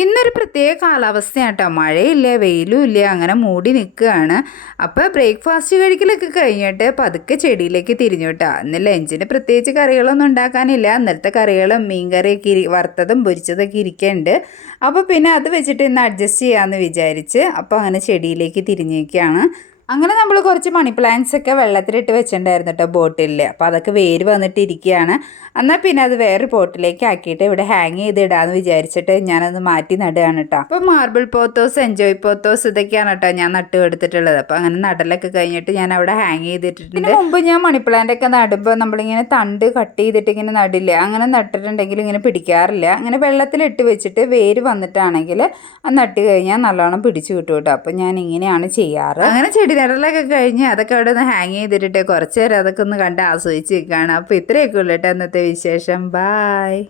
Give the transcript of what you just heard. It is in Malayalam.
ഇന്നൊരു പ്രത്യേക കാലാവസ്ഥയാണ് കേട്ടോ. മഴയില്ല, വെയിലും ഇല്ല, അങ്ങനെ മൂടി നിൽക്കുകയാണ്. അപ്പോൾ ബ്രേക്ക്ഫാസ്റ്റ് കഴിക്കലൊക്കെ കഴിഞ്ഞിട്ട് പതുക്കെ ചെടിയിലേക്ക് തിരിഞ്ഞു കേട്ടോ. ഇന്ന് ലഞ്ചിന് പ്രത്യേകിച്ച് കറികളൊന്നും ഉണ്ടാക്കാനില്ല. ഇന്നലത്തെ കറികളും മീൻ കറിയൊക്കെ വറുത്തതും പൊരിച്ചതൊക്കെ ഇരിക്കുന്നുണ്ട്. അപ്പോൾ പിന്നെ അത് വെച്ചിട്ട് ഇന്ന് അഡ്ജസ്റ്റ് ചെയ്യാമെന്ന് വിചാരിച്ച് അപ്പോൾ അങ്ങനെ ചെടിയിലേക്ക് തിരിഞ്ഞേക്കാണ്. അങ്ങനെ നമ്മൾ കുറച്ച് മണി പ്ലാന്റ്സ് ഒക്കെ വെള്ളത്തിലിട്ട് വെച്ചിട്ടുണ്ടായിരുന്നു കേട്ടോ ബോട്ടിലിൽ. അപ്പോൾ അതൊക്കെ വേര് വന്നിട്ട് ഇരിക്കുകയാണ്. എന്നാൽ പിന്നെ അത് വേറെ പോട്ടിലേക്ക് ആക്കിയിട്ട് ഇവിടെ ഹാങ് ചെയ്തിടാമെന്ന് വിചാരിച്ചിട്ട് ഞാനത് മാറ്റി നടുകയാണ് കേട്ടോ. അപ്പോൾ മാർബിൾ പോത്തോസ്, എൻജോയ് പോത്തോസ് ഇതൊക്കെയാണ് കേട്ടോ ഞാൻ നട്ട് എടുത്തിട്ടുള്ളത്. അപ്പോൾ അങ്ങനെ നടലൊക്കെ കഴിഞ്ഞിട്ട് ഞാൻ അവിടെ ഹാങ് ചെയ്തിട്ടുണ്ട്. മുമ്പ് ഞാൻ മണി പ്ലാന്റ് ഒക്കെ നടുമ്പോൾ നമ്മളിങ്ങനെ തണ്ട് കട്ട് ചെയ്തിട്ട് ഇങ്ങനെ നടില്ല, അങ്ങനെ നട്ടിട്ടുണ്ടെങ്കിൽ ഇങ്ങനെ പിടിക്കാറില്ല. അങ്ങനെ വെള്ളത്തിലിട്ട് വെച്ചിട്ട് വേര് വന്നിട്ടാണെങ്കിൽ അത് നട്ട് കഴിഞ്ഞാൽ നല്ലോണം പിടിച്ചു കിട്ടും കേട്ടോ. അപ്പോൾ ഞാൻ ഇങ്ങനെയാണ് ചെയ്യാറ്. അങ്ങനെ ചെടി നടലൊക്കെ കഴിഞ്ഞ് അതൊക്കെ അവിടെ ഒന്ന് ഹാങ് ചെയ്തിട്ട് കുറച്ച് നേരം അതൊക്കെ ഒന്ന് കണ്ട് ആസ്വദിച്ച് നിൽക്കുകയാണ്. അപ്പോൾ ഇത്രയൊക്കെ ഉള്ളൂ കേട്ടോ ഇന്നത്തെ വിശേഷം. ബായ്.